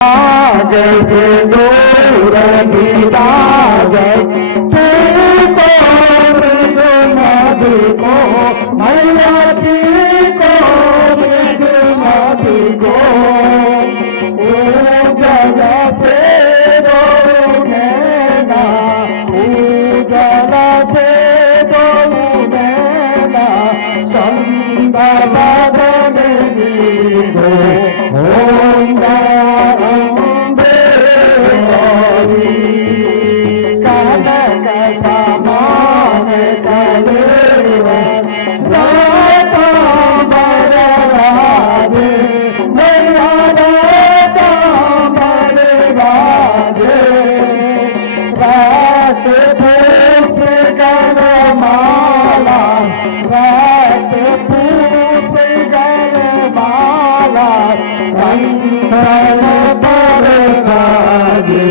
जैसे दूर गीता गए नदी को मैया की को नदी को जैसे नैना जैसे नैना चंदा बदन को सामान रात पूछ गल माला रात पूछ गल माला अंधर पर साजे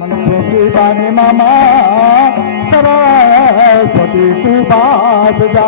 मनसों की बानी मामा सरस्वती तू बास जा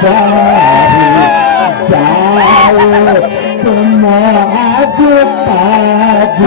जाओ तुम आज ताज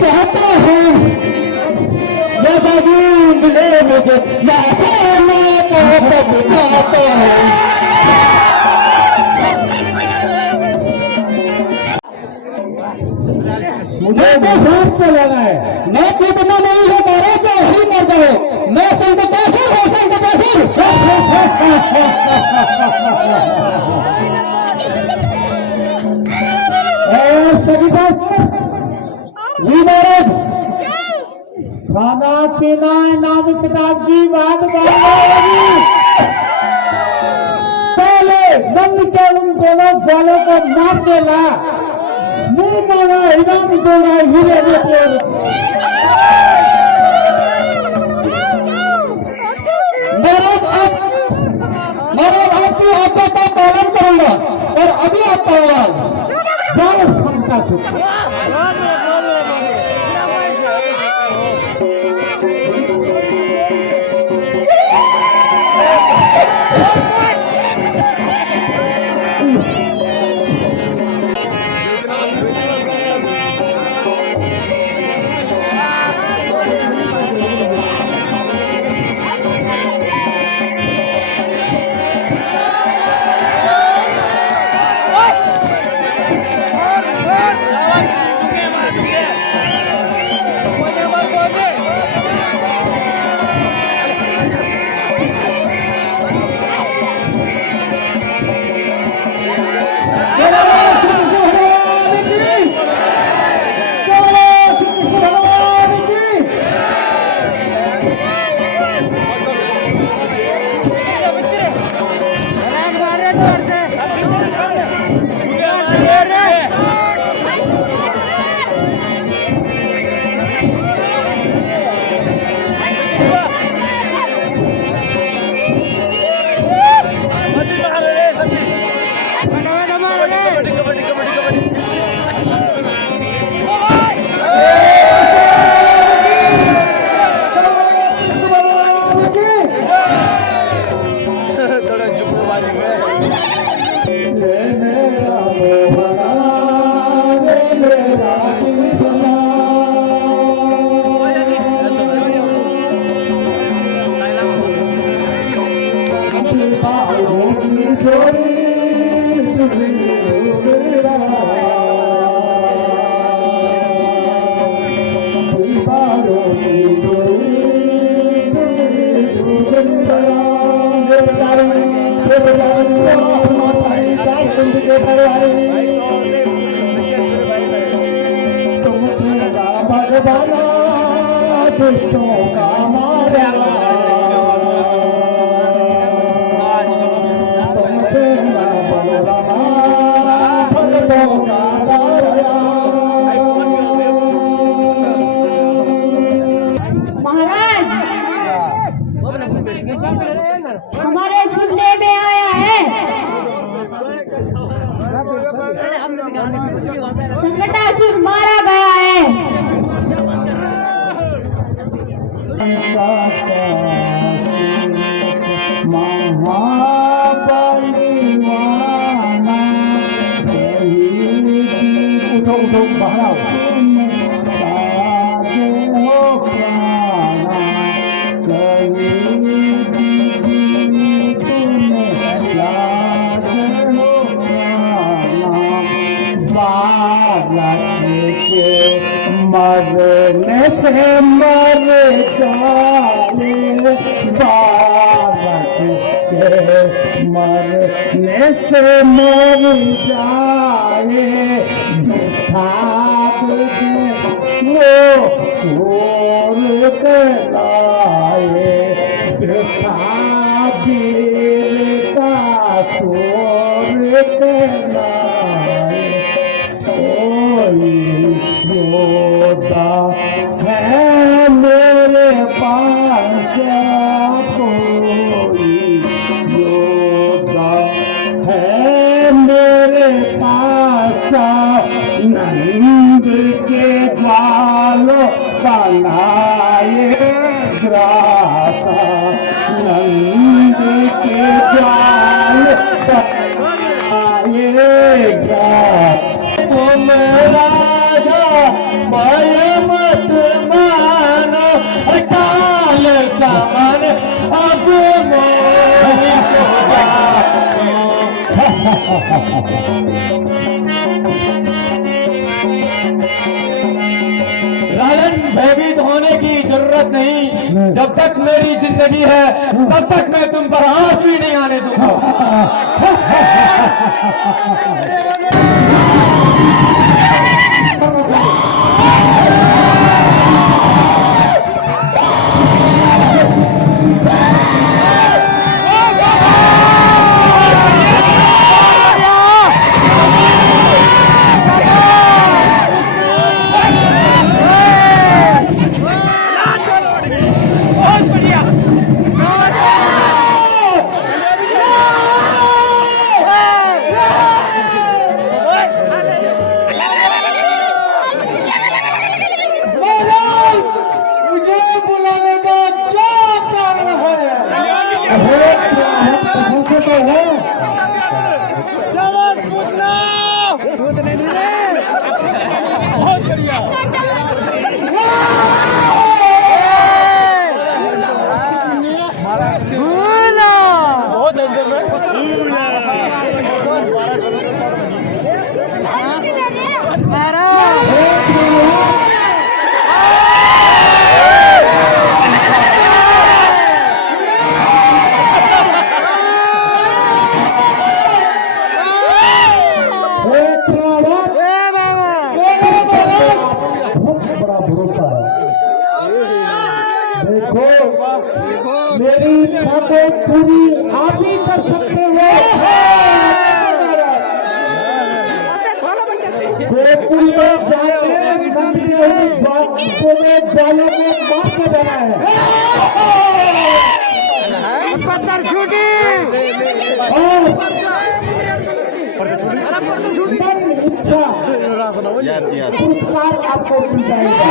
चाहता है ये जादू मिले मुझे मुझे तो सूट पे लगा है मैं कितना नहीं है मारे जो ही मर जाए मैं संकटेश्वर हूँ संकटेश्वर जी महाराज खाना पीना नाम किताब की बात पहले नंद के उन दोनों ग्वालों को मार देला मुंह मांगा इनाम देना हीरे देते महाराज आपकी आज्ञा का पालन करूंगा और अभी आता होगा जाओ क्षमता से दुष्टों का मारा तुमसे ना बलरामा भक्तों का दाया। महाराज हमारे सुनने में आया है महिषासुर मारा गया है। महाबलिवाना उठो उठो बाहर आओ साजे हो प्राणा कहीं तुमने लाजे हो प्राणा बालक के मरने से मर जाए बालक के मरने से मर जाए झूठा तुझे वो सूर कहलाए झूठा वीर का सूर कहलाए कोई योद्धा है मेरे पास कोई योद्धा है मेरे पास नंद के ग्वालों बनाए ग्रासा नंद के ग्वाल बनाए ग्रास तुम राजा माय मत मानो काल समान अब मोहित राजन, भयभीत होने की जरूरत नहीं। जब तक मेरी जिंदगी है तब तक मैं तुम पर आंच भी नहीं आने दूंगा। मुझे बुलाने का क्या कारण है? तो है बड़ा भरोसा है। देखो मेरी इच्छा को पूरी आप ही कर सकते हो। गोकुल में जाके मंदिर बालों में मार के देना है। पत्थर छूटी इच्छा पुरस्कार आपको मिल जाएगा।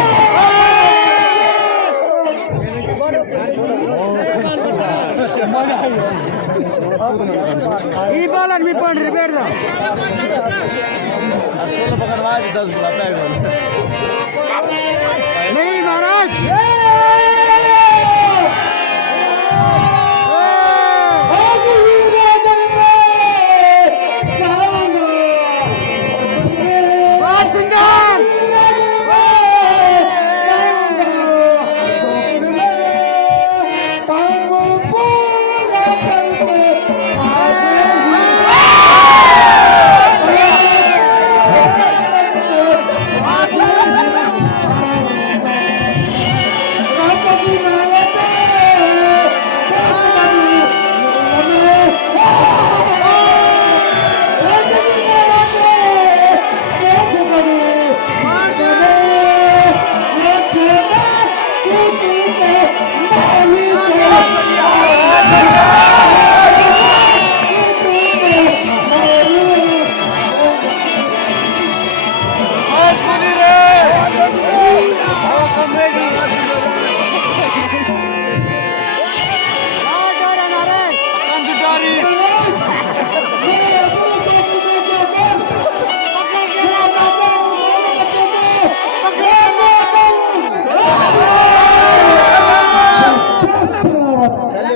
ಈ ಬಾಲ್ मी पण रिपेअर जा नहीं महाराज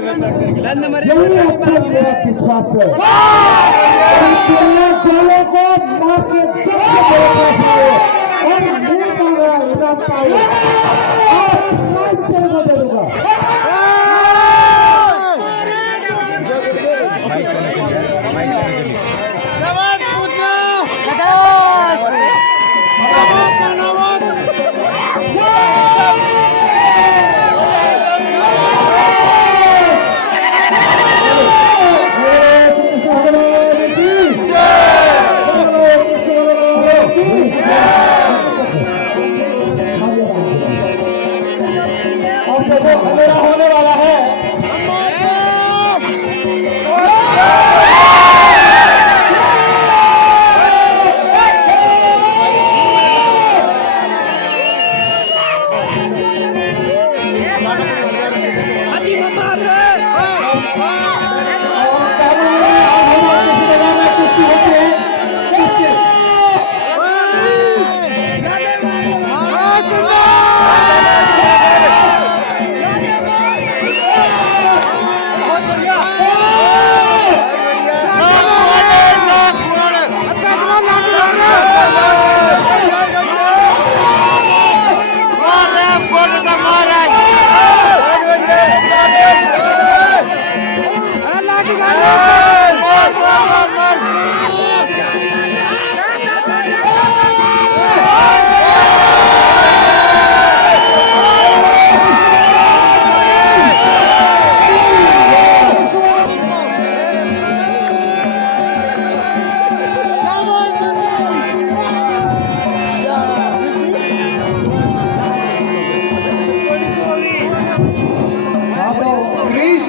यही आपका मेरा विश्वास है। दोनों को मार के जब और इनाम पाओ और मैच चलेगा देगा। मेरा होने वाला है।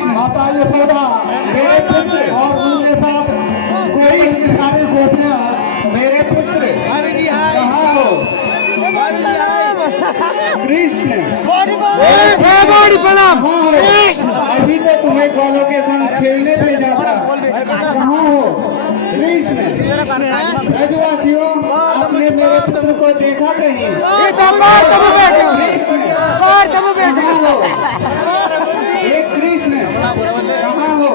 माता यशोदा मेरे पुत्र और उनके साथ कोई सारे गोपियां मेरे पुत्र कहाँ हो? कृष्ण अभी तो तुम्हें ग्वालों के संग खेलने पे जाता, कहाँ हो कृष्ण? ब्रजवासियों आपने मेरे पुत्र को देखा कहीं? कृष्ण कहाँ हो? एक कृष्ण कहाँ हो?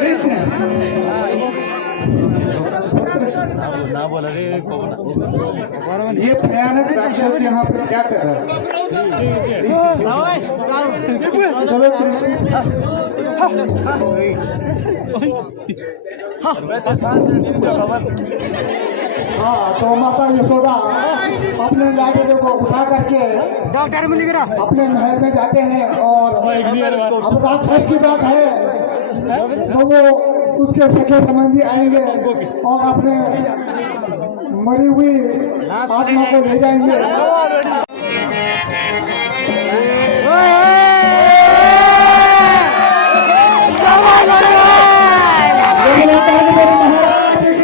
कृष्ण ये भयानक राक्षस यहाँ पे क्या कर रहा है? चलो कृष्ण हाँ तो माता यशोदा अपने लाडले को उठा करके डॉक्टर में लिख रहा अपने महल में जाते हैं और अब राक्षस की बात है तो वो उसके सखे संबंधी आएंगे और अपने मरी हुई आत्मा को ले जाएंगे। महाराज की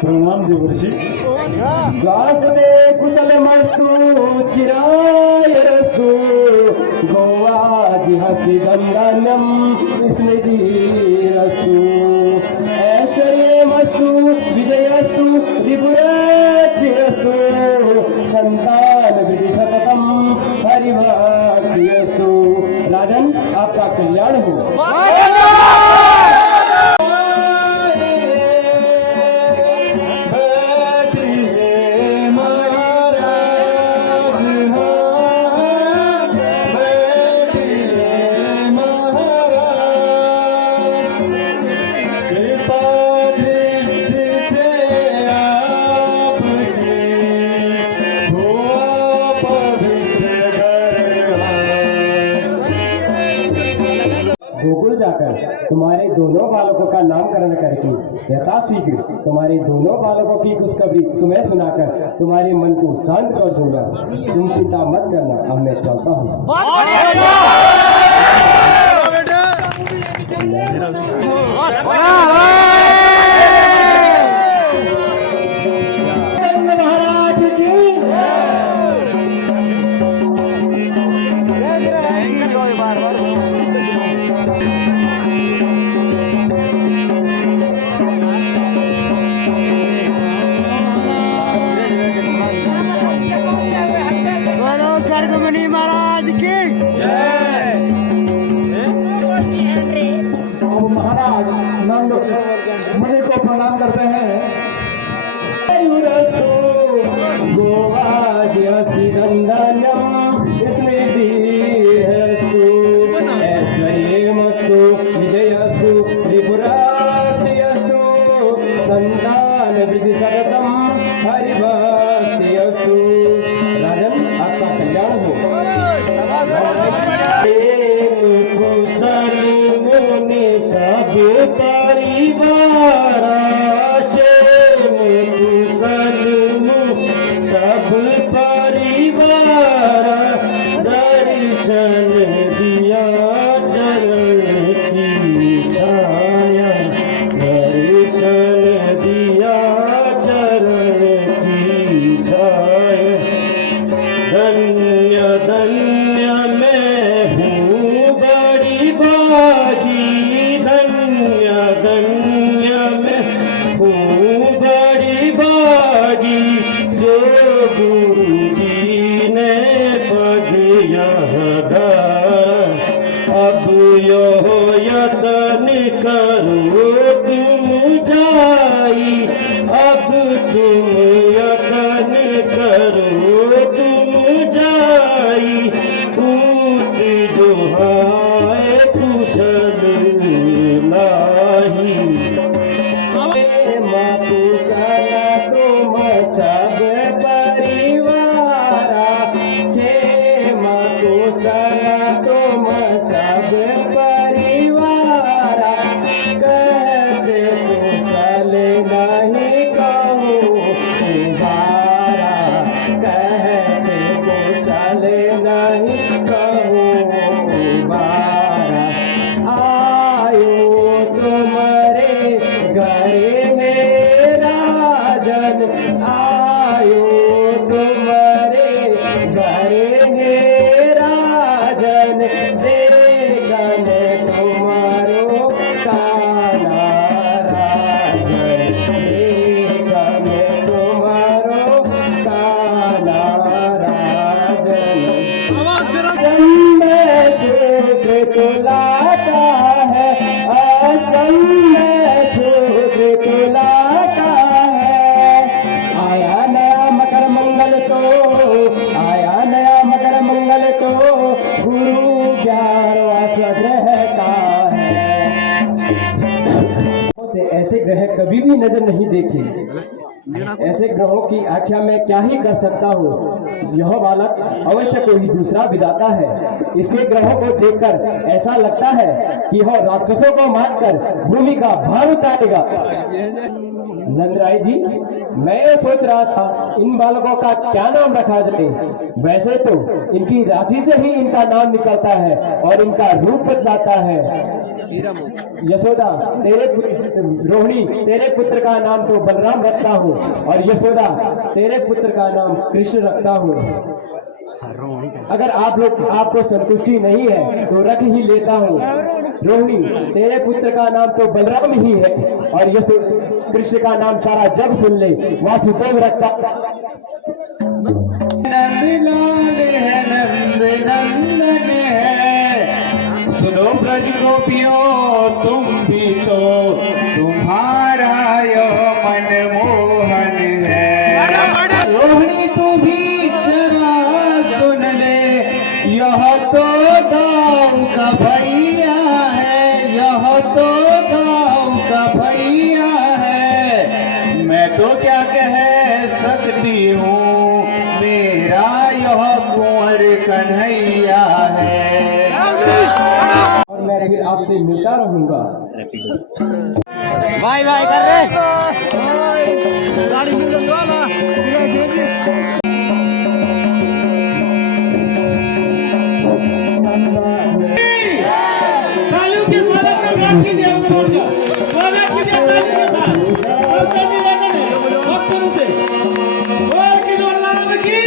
प्रणाम देवर्षि। स्वास्ते कुशलमस्तु चिरायस्तु गोवाजि हस्ति दंडनम स्मृतिरस्तु ऐश्वर्यमस्तु विजयस्तु विपुराज्यस्तु संतान विधि सततम हरिभक्तियस्तु। राजन आपका कल्याण हो। गोकुल जाकर तुम्हारे दोनों बालकों का नामकरण करके यथाशीघ्र तुम्हारे दोनों बालकों की खुशखबरी तुम्हें सुनाकर तुम्हारे मन को शांत कर दूंगा। तुम चिंता मत करना, अब मैं चलता हूँ। नंद मुनि को प्रणाम करते हैं। गोवाज्यस्ति नन्दनम् स्मृतिरस्तु ऐश्वर्यमस्तु विजयस्तु त्रिपुरार्चयस्तु सन्तानवृद्धि सततं हरिभक्तिरस्तु। राजन आपका कल्याण हो। कुशल मुनि सब परिवार सब परिवार दर्शन दिया चरण की छाया दर्शन दिया चरण की छाया। धन्य धन्य मैं हूँ बड़ी भागी धन्य धन्य मैं हूँ बड़ी भागी जो गुरु जी ने पग यह धारा। अब यो यतन करो तुम जाई अब तुम यतन करो तुम जाई पूत जो हाय कुशल नाही। कुशल तुम सब परिवारा छे कुशल तुम सब परिवारा कहते कुशल नहीं कहूँ तुम्हारा कहते कुशल नहीं कहूँ तुम्हारा। आयो तुम्हारे घरे है राजन आयो तुम्हारे घरे है राजन देखन तुम्हारो काना राजन देखन तुम्हारो काना राजन। जन्म सूत्र तुलाता है असंग सूत्र तुलाता है। आया नया मकर मंगल तो आया नया मकर मंगल तो गुरु 11वां सग्रह का है। से ऐसे ग्रह कभी भी नजर नहीं देखे ऐसे ग्रहों की आख्या में क्या ही कर सकता हूँ। यह बालक अवश्य कोई दूसरा विधाता है। इसके ग्रहों को देखकर ऐसा लगता है कि यह राक्षसों को मारकर भूमि का भार उतारेगा। नंदराय जी मैं ये सोच रहा था इन बालकों का क्या नाम रखा जाए। वैसे तो इनकी राशि से ही इनका नाम निकलता है और इनका रूप बदलाता है। यशोदा तेरे रोहिणी तेरे पुत्र का नाम तो बलराम रखता हूँ और यशोदा तेरे पुत्र का नाम कृष्ण रखता हूँ। अगर आप लोग आपको संतुष्टि नहीं है तो रख ही लेता हूँ। रोहिणी तेरे पुत्र का नाम तो बलराम ही है और यशो कृष्ण का नाम सारा जग सुन ले वासुदेव रखता। नंदलाल है नंद नंदन है सुनो ब्रज गोपियों तुम भी तो तुम्हारा यो मनमोहन है। रोहिणी तू भी जरा सुन ले यह तो दाऊ का भैया है यह तो दाऊ का भैया है। मैं तो क्या कह सकती हूँ मेरा यह कुंवर कन्हैया है। और मैं फिर आपसे मिलता रहूंगा। बाय बाय कर रहे तालियों के स्वागत में बात कीजिए स्वागत कीजिए तालियों के साथ सबसे निवेदन है भक्तों से और किशोरलाल की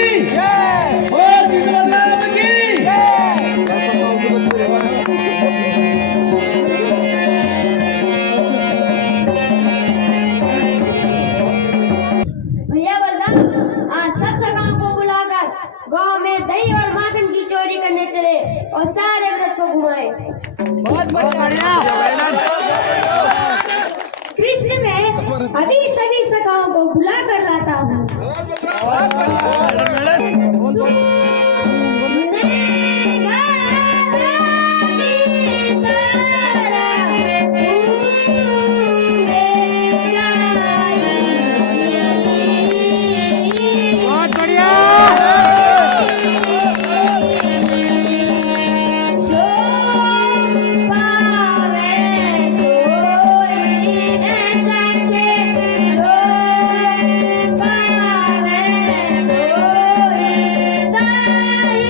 और किशोरलाल की भैया बलराम आज सब अभी सभी सखाओं को बुला कर लाता हूँ। बहुत बढ़िया। जो पावे सोई ऐसा के, जो पावे सोई ताई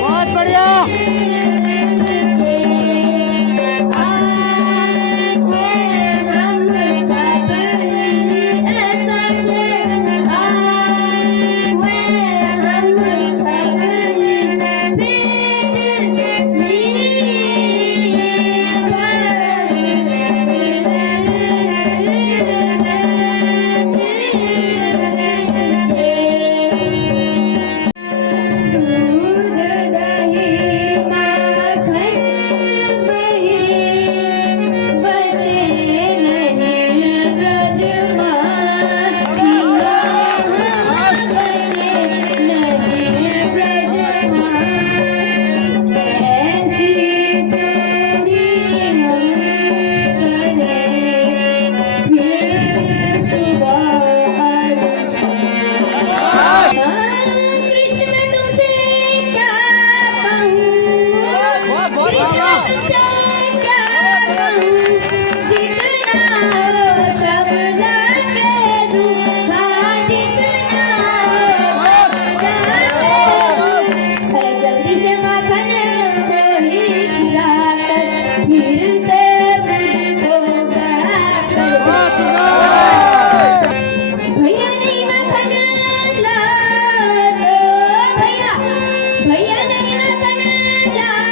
बहुत बढ़िया। दूध दही माखन मही बचे नहीं ब्रज माखिया, बचे नहीं ब्रज माखिया। ऐसी जोड़ी हम करें फिर सुबह कृष्ण तुमसे क्या कहूँ, कृष्ण तुमसे क्या कहूँ, जितना हो सब लाके दूँ, हाँ जितना हो सब लाके दूँ। अरे जल्दी से माखन को ही खिलाकर फिर से मुझको बड़ा कर दो। भैया नहीं माखन लाओ, भैया भैया नहीं माखन लाओ,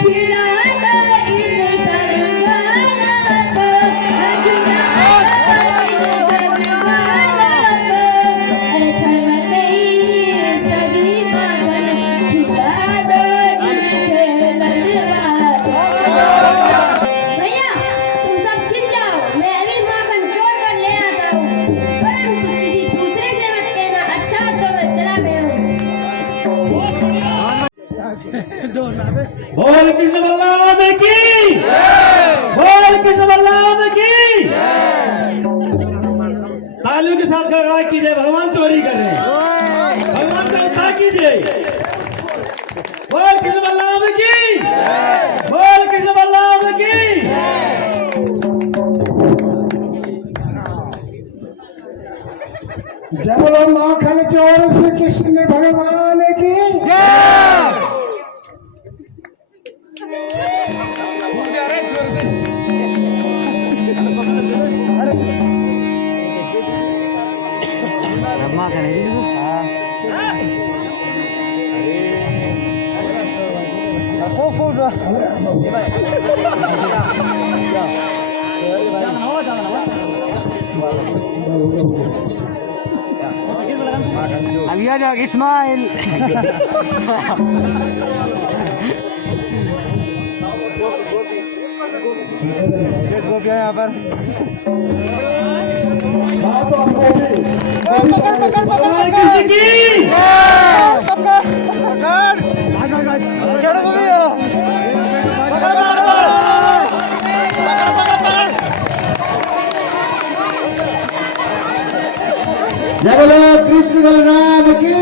खिला दो इन सब वालों को, खिला दो इन सब वालों को। अरे क्षण भर में ही सभी माखन खिला दो इनके लड़वालों। भैया तुम सब छिप जाओ, मैं अभी माखन चोर कर ले आता हूँ, परंतु किसी दूसरे से मत कहना, अच्छा तो मैं चला गया हूँ। बोल कृष्ण बलराम की, बोल कृष्ण बलराम की। तालियों के साथ गड़गड़ाहट कीजिए, भगवान चोरी कर रहे हैं, भगवान का उत्साह कीजिए। बोल कृष्ण बलराम की, बोल कृष्ण बलराम की। जय बोलो माखन चोर श्री कृष्ण भगवान की जय। makan ini. Lihat ya Ismail. गोभी है यहाँ पर हाँ तो हम गोभी भगवान कृष्ण की जय बोलो कृष्ण बलराम की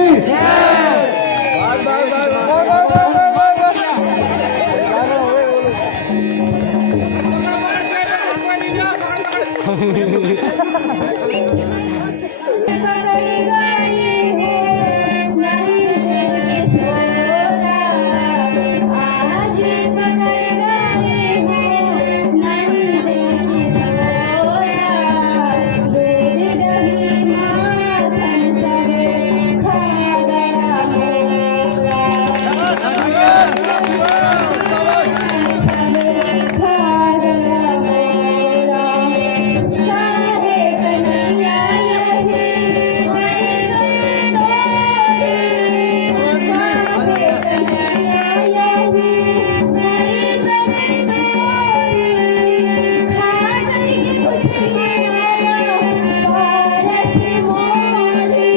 पकड़ गई हूँ नंद किशोरा, आज पकड़ गई हूँ नंद किशोरा, दूध दही माखन सब खा गया मोरा, सब खा गया मोरा, काहे कन्हैया यही हरि गुण तोरी, काहे कन्हैया यही हरि गुण तोरी, खा करके कुछ गिराया पारस मोरी,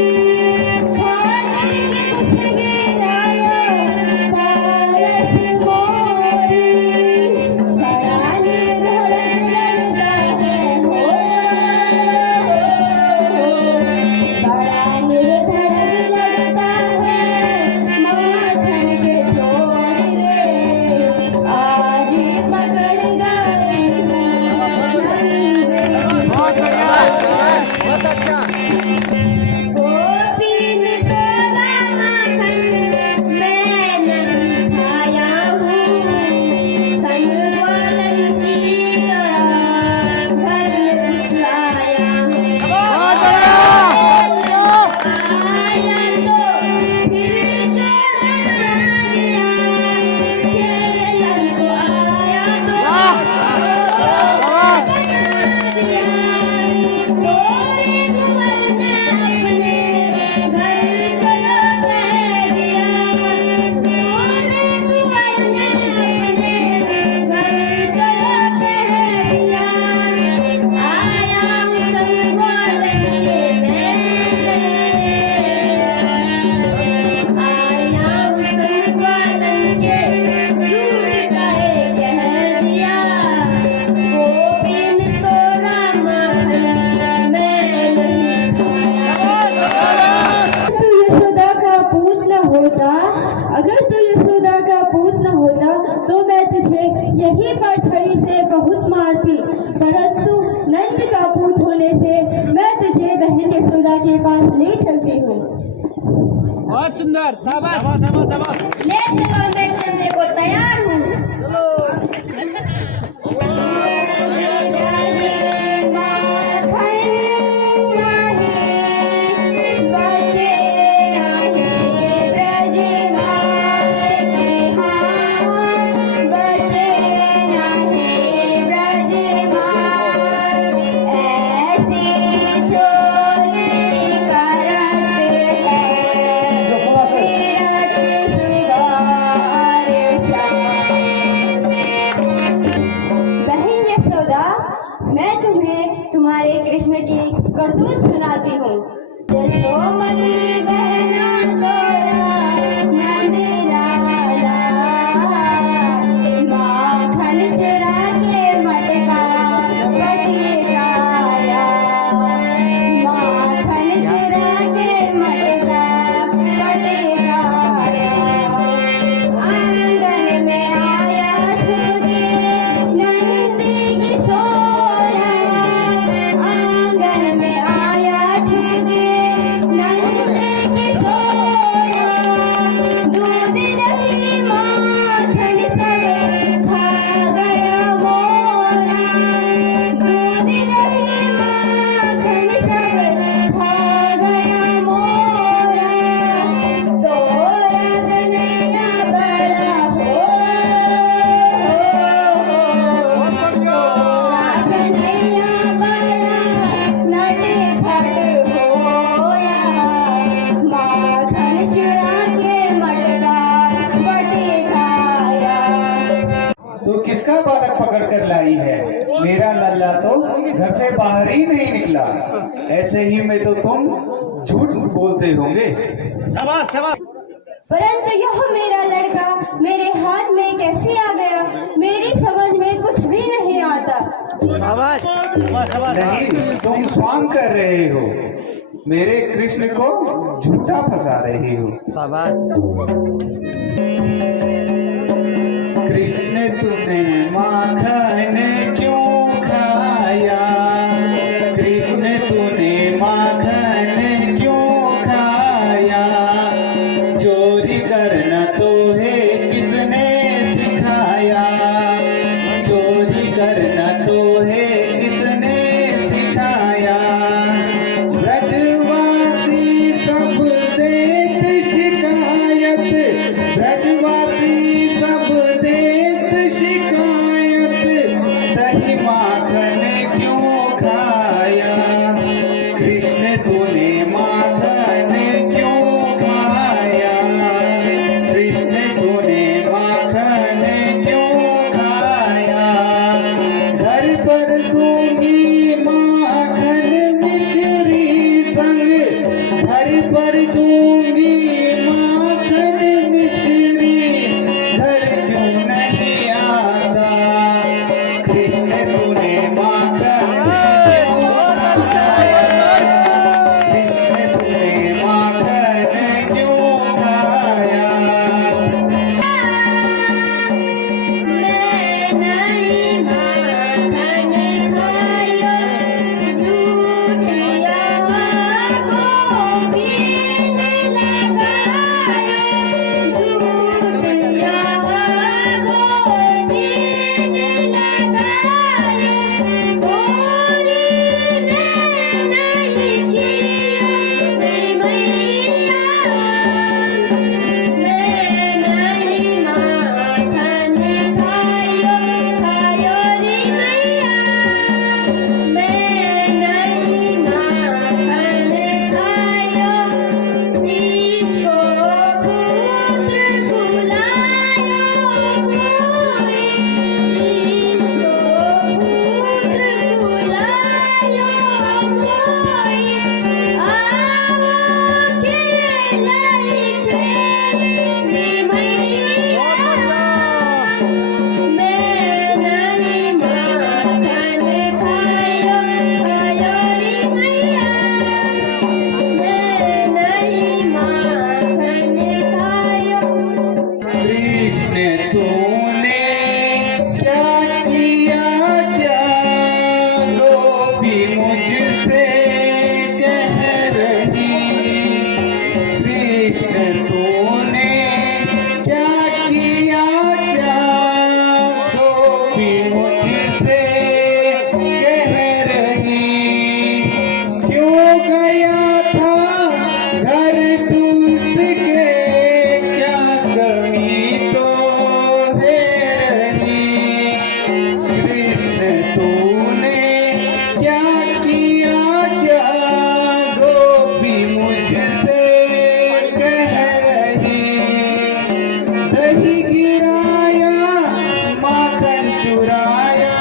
खा करके कुछ गिराया पारस मोरी, बड़ा निर्धड़क लगता है हो, बड़ा निर्धड़क लगता है माखन के चोर रे, आज पकड़ गई नंद गोपीन तोला माखन मैं नहीं खाया हूँ, संग वालन की तरह घर में घुस आया हूँ, आया तो फिर चोर बना दिया, खेलन को आया तो चोर बना दिया, गोरे कुंवर ने अपने घर चलो कह दिया, गोरे कुंवर ने अपने घर चलो कह दिया, आया हूँ संग ग्वालन के मैं, आया हूँ संग ग्वालन के, झूठ कहे कह दिया, गोपीन तोला माखन मैं नहीं खाया। तू यशोदा का पूत न होता, अगर तू यशोदा का पूत न होता तो मैं तुझे यहीं पर छड़ी से बहुत मारती, परंतु नंद का पूत होने से मैं तुझे बहन यशोदा के पास ले चलती हूँ। बहुत सुंदर, शाबाश। ले चलो, मैं चलने को तैयार हूँ। बचे नहीं ब्रज माई की हाँ, बचे नहीं ब्रज माई, ऐसी चोरी करत है फिरत सुबह शाम। बहन यशोदा, मैं तुम्हें तुम्हारे कृष्ण की करतूत सुनाती हूँ। यशोमती बहना तोरा नंद लाला, माखन चुरा के मटका पटी गाया, माखन चुरा के मटका पटी गाया, आंगन में आया छुप के नंद किशोरा, आंगन में आया छुप के नंद पकड़ कर लाई है। मेरा लल्ला तो घर से बाहर ही नहीं निकला। ऐसे ही में तो तुम झूठ बोलते होंगे। शाबाश शाबाश। परंतु यह मेरा लड़का मेरे हाथ में कैसे आ गया, मेरी समझ में कुछ भी नहीं आता। नहीं, तुम स्वांग कर रहे हो, मेरे कृष्ण को झूठा फंसा रहे हो। कृष्ण तूने माखन क्यों खाया, कृष्ण तूने माखन क्यों खाया, चोरी करना तो है किसने सिखाया, चोरी करना तो है किसने सिखाया। ब्रजवासी सब देत शिकायत, ब्रजवासी सब देत शिकायत, दही माखन क्यों खाया, कृष्ण तूने माखन क्यों खाया, कृष्ण तूने माखन क्यों खाया। घर पर दूंगी माखन मिश्री संग, घर पर दूंगी माखन मिश्री, घर क्यों नहीं आता, कृष्ण तूने माखन क्यों खाया, कृष्ण तूने माखन क्यों खाया। मैं नहीं माखन खाया, झूठिया गोविंद लगाया, झूठिया गोविंद लगाया, चोरी मैं नहीं किया रे मैया, मैं नहीं माखन खाया, खाया रे मैया, मैं नहीं माखन खाया, इसको पुत्र बुलाया कोई, इसको पुत्र बुलाया कोई, आओ खेलाई खेली मैया, मैं नहीं माखन खाया, खाया रे मैया, मैं नहीं माखन खाया। कृष्ण तूने क्या किया, क्या गोपी मुझसे कह रही, कृष्ण तूने क्या किया, क्या गोपी मुझसे कह रही, क्यों गया था घर दूसरे, क्या कमी तो है रही, कृष्ण तूने क्या किया, क्या गोपी मुझसे कह रही, दही गिराया माखन चुराया,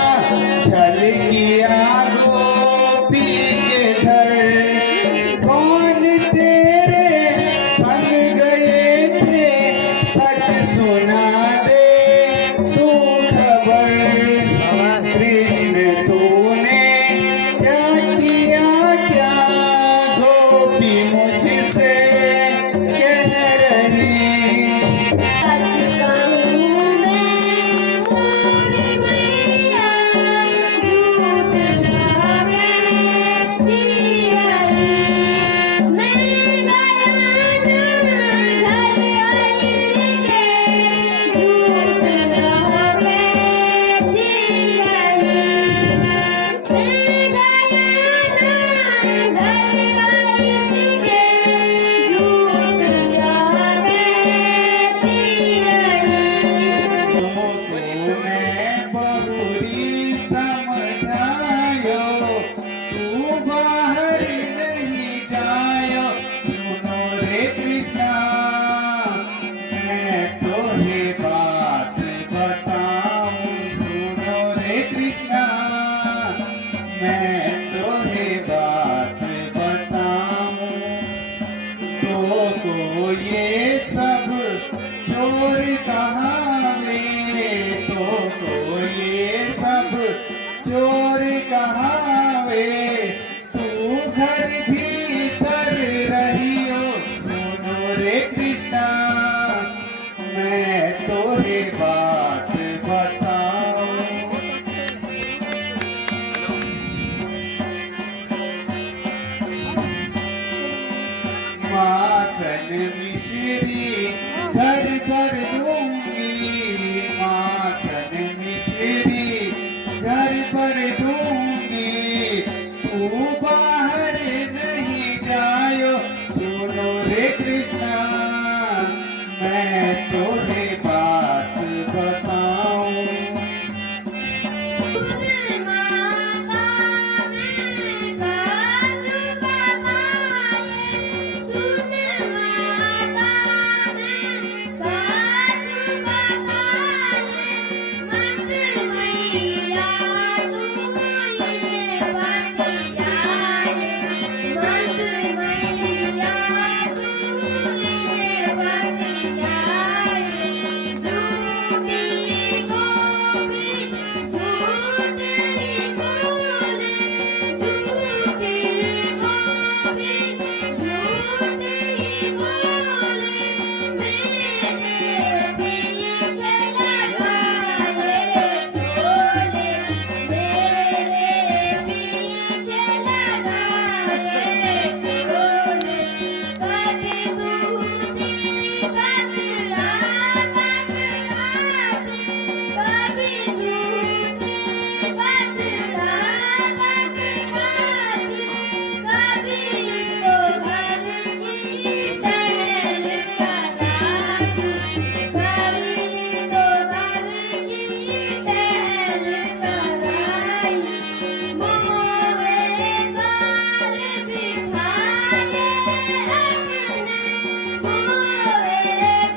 मैं तोहे बात बताऊं तो ये सब चोर कहावे, तो ये सब चोर कहावे। तू घर भीतर रहियो सुनो रे कृष्णा, मैं तोरे बात बताऊं। माखन मिश्री घर पर दूंगी, माखन मिश्री घर पर दूंगी। तू बाहर नहीं जायो सुनो रे कृष्णा, मैं तोरे बात बताऊं। सुन माता मैं काजू बताए, सुन माता मैं काजू बताए। मत मैया तू इन्हें बतियाए, मत मैया तू इन्हें बतियाए। झूठी गोपी झूठी बोले, झूठी गोपी झूठी बोले। मेरे पीछे लगाए टोले, मेरे पीछे लगाए टोले। कभी दूधी बछड़ा पकड़ाती, कभी दूधी बछड़ा पकड़ाती। कभी तो घर की टहल कराती, कभी तो घर की टहल कराई। मोहे द्वार बिठाए अपने, मोहे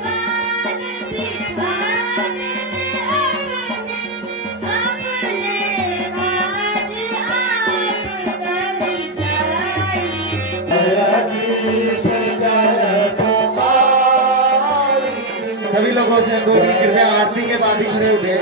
द्वार बिठाए अपने। अपने काज आप करी जाई। सभी लोगों से अनुरोध है, कृपया आरती के बाद ही खड़े उठे।